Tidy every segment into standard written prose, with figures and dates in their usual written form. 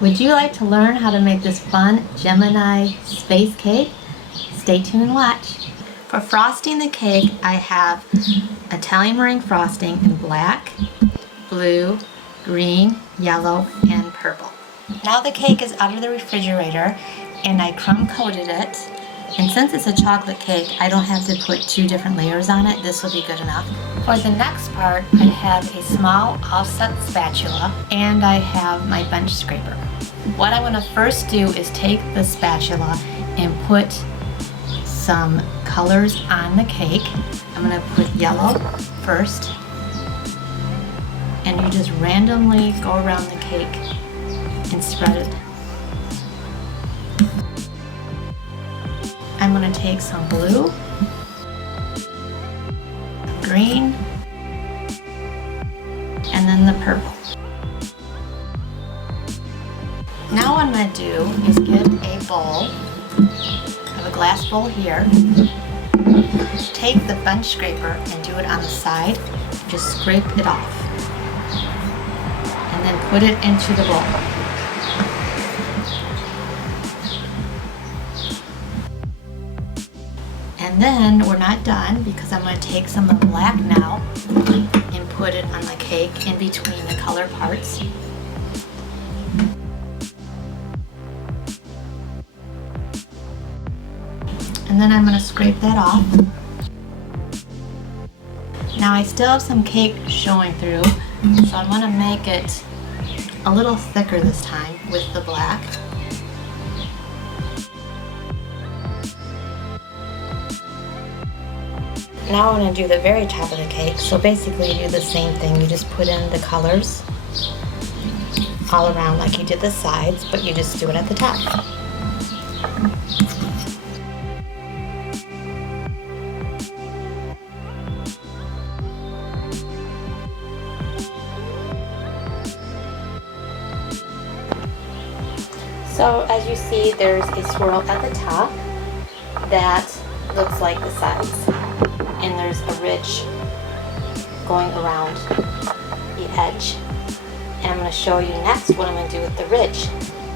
Would you like to learn how to make this fun Gemini space cake? Stay tuned and watch. For frosting the cake, I have Italian meringue frosting in black, blue, green, yellow, and purple. Now the cake is out of the refrigerator and I crumb coated it. And since it's a chocolate cake, I don't have to put 2 different layers on it. This will be good enough. For the next part, I have a small offset spatula and I have my bench scraper. What I want to first do is take the spatula and put some colors on the cake. I'm going to put yellow first. And you just randomly go around the cake and spread it. I'm going to take some blue, green, and then the purple. Now what I'm going to do is get a bowl, I have a glass bowl here, take the bench scraper and do it on the side, just scrape it off, and then put it into the bowl. And then we're not done because I'm going to take some of the black now and put it on the cake in between the color parts. And then I'm going to scrape that off. Now I still have some cake showing through, so I'm going to make it a little thicker this time with the black. Now I'm going to do the very top of the cake. So basically you do the same thing. You just put in the colors all around like you did the sides, but you just do it at the top. So as you see, there's a swirl at the top that looks like the sides. And there's a ridge going around the edge. And I'm going to show you next what I'm going to do with the ridge.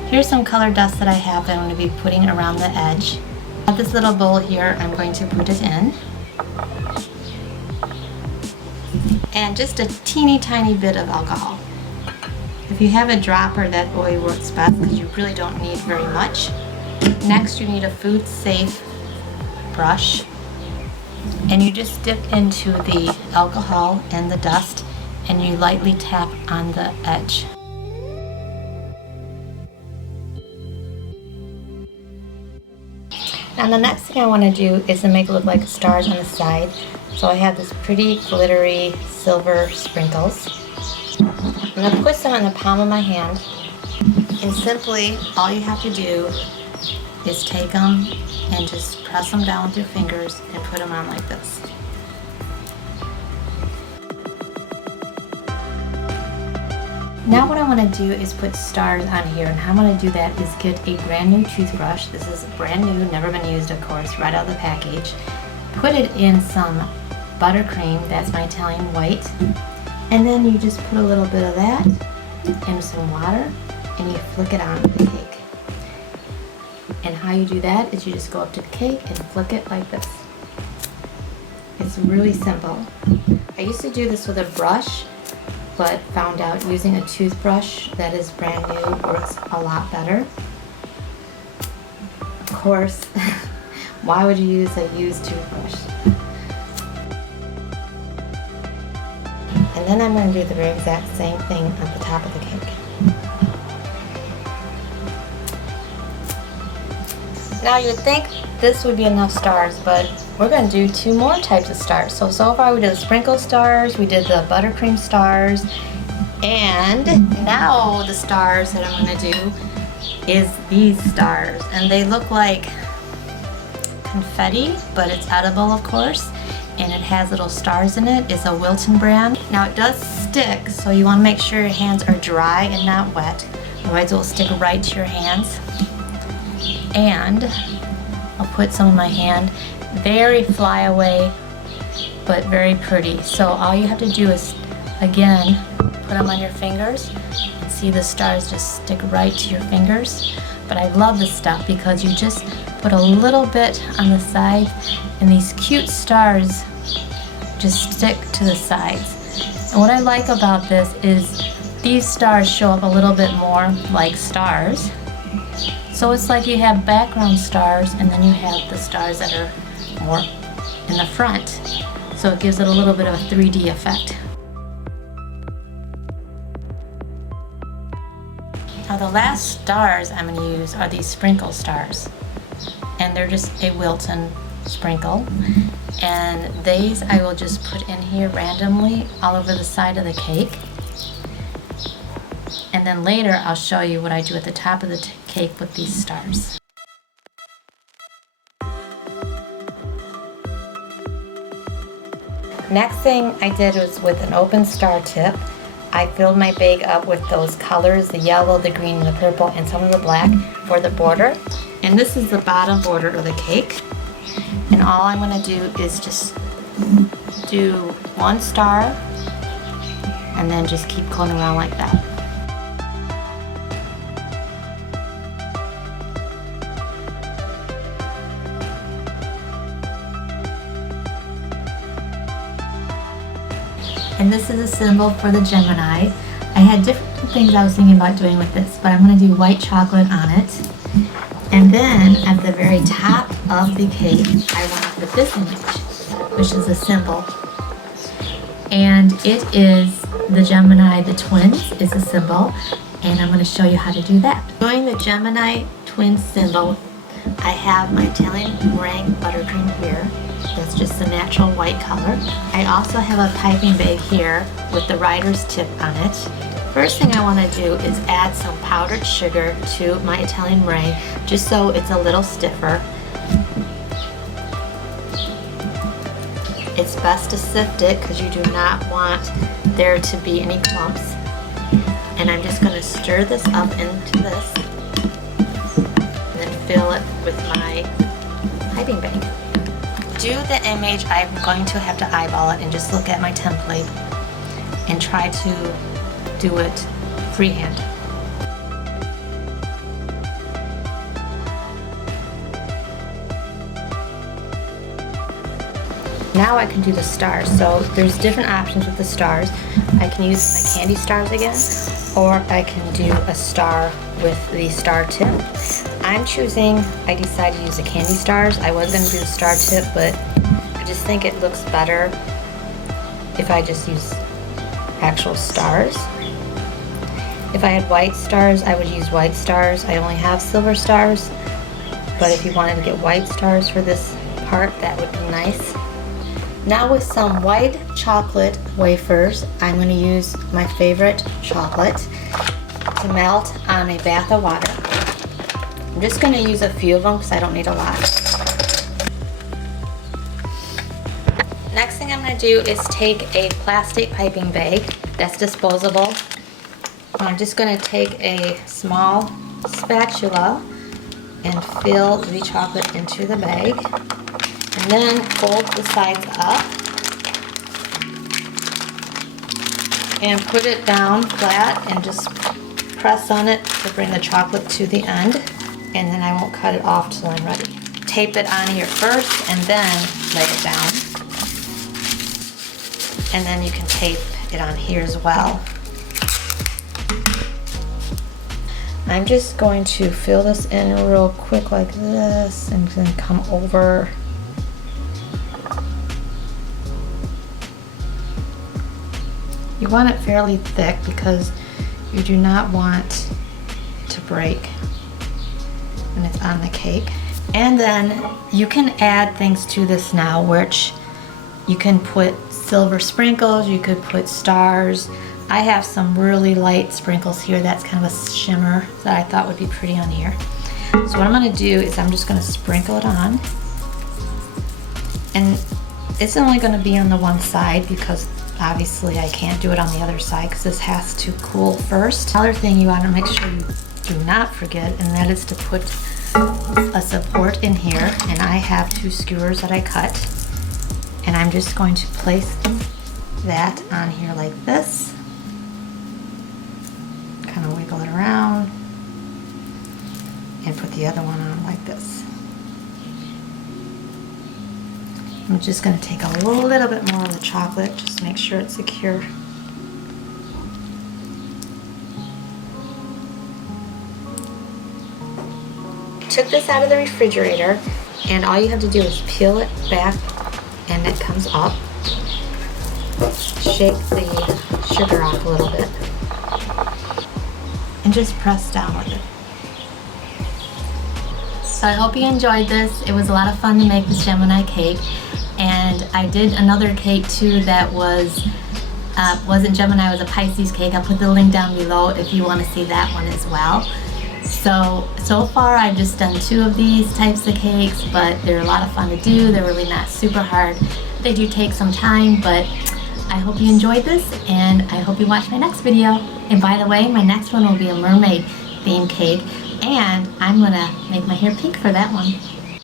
Here's some color dust that I have that I'm going to be putting around the edge. I have this little bowl here, I'm going to put it in. And just a teeny tiny bit of alcohol. If you have a dropper, that always works best because you really don't need very much. Next, you need a food safe brush. And you just dip into the alcohol and the dust and you lightly tap on the edge. Now the next thing I want to do is to make it look like stars on the side. So I have this pretty glittery silver sprinkles. I'm going to put some in the palm of my hand, and simply all you have to do is take them and just press them down with your fingers and put them on like this. Now what I want to do is put stars on here, and how I'm going to do that is get a brand new toothbrush. This is brand new, never been used of course, right out of the package. Put it in some buttercream, that's my Italian white, and then you just put a little bit of that in some water and you flick it on the cake. And how you do that is you just go up to the cake and flick it like this. It's really simple. I used to do this with a brush, but found out using a toothbrush that is brand new works a lot better. Of course, why would you use a used toothbrush? And then I'm going to do the very exact same thing at the top of the cake. Now you would think this would be enough stars, but we're going to do 2 more types of stars. So far we did the sprinkle stars, we did the buttercream stars, and now the stars that I'm going to do is these stars. And they look like confetti, but it's edible of course. And it has little stars in it. It's a Wilton brand. Now it does stick, so you want to make sure your hands are dry and not wet, otherwise it will stick right to your hands. And I'll put some in my hand. Very flyaway, but very pretty. So all you have to do is, again, put them on your fingers and see see the stars just stick right to your fingers. But I love this stuff because you just put a little bit on the side and these cute stars just stick to the sides. And what I like about this is these stars show up a little bit more like stars. So it's like you have background stars and then you have the stars that are more in the front. So it gives it a little bit of a 3D effect. Now the last stars I'm going to use are these sprinkle stars. And they're just a Wilton sprinkle. And these I will just put in here randomly all over the side of the cake. And then later I'll show you what I do at the top of the cake with these stars. Next thing I did was with an open star tip. I filled my bag up with those colors, the yellow, the green, and the purple, and some of the black for the border. And this is the bottom border of the cake. And all I'm going to do is just do one star and then just keep going around like that. And this is a symbol for the Gemini. I had different things I was thinking about doing with this, but I'm going to do white chocolate on it. And then at the very top of the cake, I want to put this image, which is a symbol. And it is the Gemini, the twins is a symbol. And I'm going to show you how to do that. Doing the Gemini twin symbol, I have my Italian meringue buttercream here. That's just the natural white color. I also have a piping bag here with the writer's tip on it. First thing I want to do is add some powdered sugar to my Italian meringue, just so it's a little stiffer. It's best to sift it because you do not want there to be any clumps. And I'm just going to stir this up into this and then fill it with my piping bag. Do the image, I'm going to have to eyeball it and just look at my template and try to do it freehand. Now I can do the stars. So there's different options with the stars. I can use my candy stars again, or I can do a star with the star tip. I decided to use the candy stars. I was going to do the star tip, but I just think it looks better if I just use actual stars. If I had white stars, I would use white stars. I only have silver stars, but if you wanted to get white stars for this part, that would be nice. Now with some white chocolate wafers, I'm going to use my favorite chocolate to melt on a bath of water. I'm just going to use a few of them because I don't need a lot. Next thing I'm going to do is take a plastic piping bag that's disposable. I'm just going to take a small spatula and fill the chocolate into the bag. And then fold the sides up and put it down flat and just press on it to bring the chocolate to the end. And then I won't cut it off till I'm ready. Tape it on here first and then lay it down. And then you can tape it on here as well. I'm just going to fill this in real quick like this and then come over. You want it fairly thick because you do not want to break when it's on the cake. And then you can add things to this now, which you can put silver sprinkles, you could put stars. I have some really light sprinkles here that's kind of a shimmer that I thought would be pretty on here. So what I'm going to do is I'm just going to sprinkle it on. And it's only going to be on the one side because obviously I can't do it on the other side because this has to cool first. Another thing you want to make sure you do not forget, and that is to put a support in here. And I have 2 skewers that I cut. And I'm just going to place that on here like this. Kind of circle it around and put the other one on like this. I'm just going to take a little bit more of the chocolate, just to make sure it's secure. Took this out of the refrigerator, and all you have to do is peel it back and it comes up. Shake the sugar off a little bit and just press down with it. So I hope you enjoyed this. It was a lot of fun to make this Gemini cake, and I did another cake too that wasn't Gemini, it was a Pisces cake. I'll put the link down below if you want to see that one as well. So far I've just done 2 of these types of cakes, but they're a lot of fun to do. They're really not super hard. They do take some time, but I hope you enjoyed this, and I hope you watch my next video. And by the way, my next one will be a mermaid themed cake, and I'm gonna make my hair pink for that one.